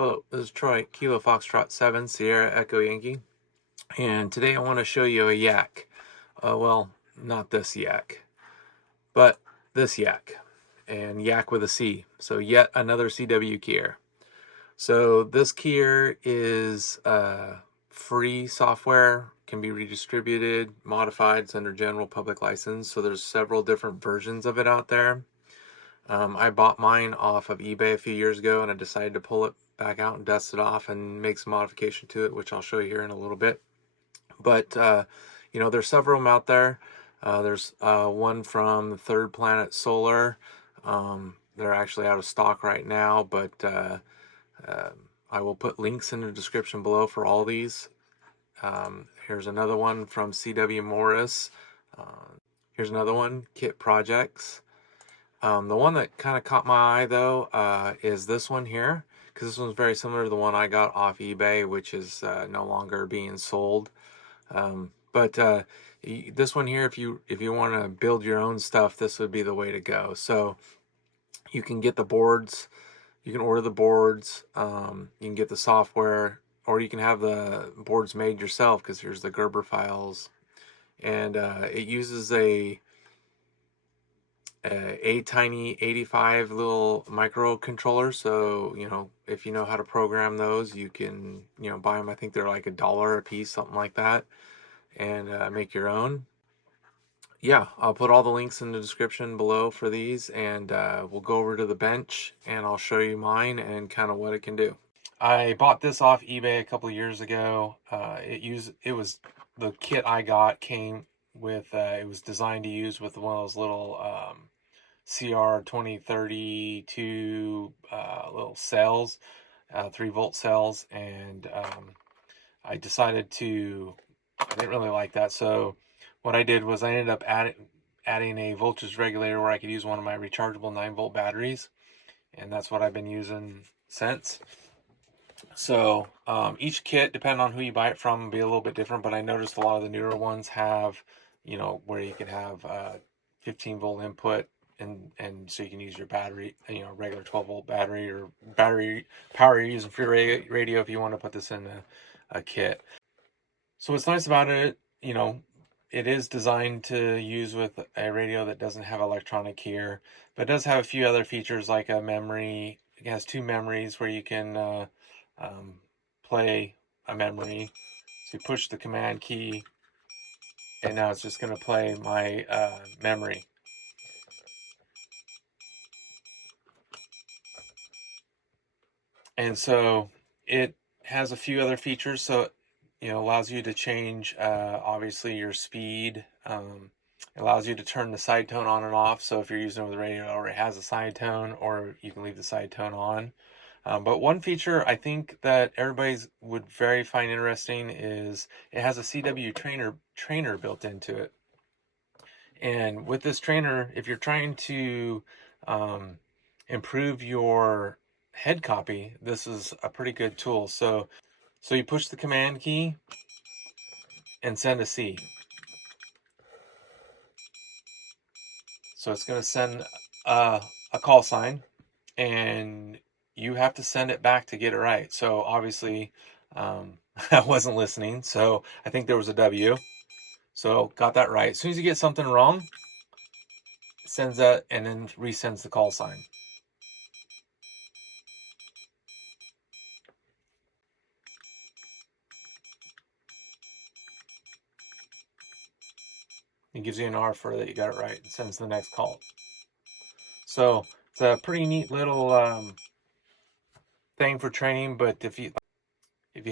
Hello, this is Troy, Kilo Foxtrot 7, Sierra Echo Yankee, and today I want to show you a yak. Well, not this yak, but this yak, and yak with a C, so yet another CW keyer. So this keyer is free software, can be redistributed, modified, it's under general public license, so there's several different versions of it out there. I bought mine off of eBay a few years ago, and I decided to pull it back out and dust it off and make some modification to it, which I'll show you here in a little bit. But there's several of them out there. There's one from Third Planet Solar. They're actually out of stock right now, but I will put links in the description below for all these. Here's another one from CW Morris. Here's another one, Kit Projects. The one that kind of caught my eye though is this one here, because this one's very similar to the one I got off eBay, which is no longer being sold. But this one here, if you want to build your own stuff, this would be the way to go. So you can get the boards, you can order the boards, you can get the software, or you can have the boards made yourself, because here's the Gerber files, and it uses a tiny 85 little microcontroller. So if you know how to program those, you can buy them. I think they're like $1 a piece, something like that, and make your own. Yeah, I'll put all the links in the description below for these, and we'll go over to the bench and I'll show you mine and kind of what it can do. I bought this off eBay a couple of years ago. It was the kit I got came with it was designed to use with one of those little CR2032 little cells, 3-volt cells, and I decided I didn't really like that, so what I did was I ended up adding a voltage regulator where I could use one of my rechargeable 9-volt batteries, and that's what I've been using since. So each kit, depending on who you buy it from, will be a little bit different, but I noticed a lot of the newer ones have, where you can have 15-volt input, and so you can use your battery, regular 12-volt battery or battery power you're using for your radio if you want to put this in a kit. So what's nice about it, it is designed to use with a radio that doesn't have electronic keyer, but it does have a few other features like a memory. It has 2 memories where you can play a memory. So you push the command key, and now it's just going to play my memory. And so it has a few other features. So allows you to change obviously your speed. It allows you to turn the side tone on and off. So if you're using it with a radio that already has a side tone, or you can leave the side tone on. But one feature I think that everybody's would very find interesting is it has a CW trainer built into it. And with this trainer, if you're trying to improve your head copy, this is a pretty good tool. So you push the command key and send a C. So it's going to send a call sign, and you have to send it back to get it right. So obviously I wasn't listening, so I think there was a W. So got that right. As soon as you get something wrong, it sends that and then resends the call sign. It gives you an R for that you got it right. It sends the next call. So it's a pretty neat little thing for training. But if you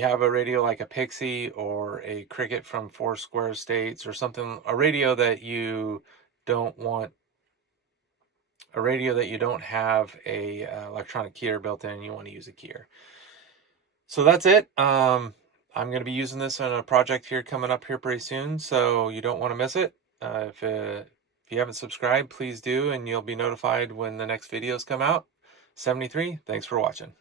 have a radio like a Pixie or a Cricket from Foursquare States or something, a radio that you don't have a electronic keyer built in, you want to use a keyer. So that's it. I'm going to be using this on a project here coming up here pretty soon, so you don't want to miss it. If you haven't subscribed, please do, and you'll be notified when the next videos come out. 73, thanks for watching.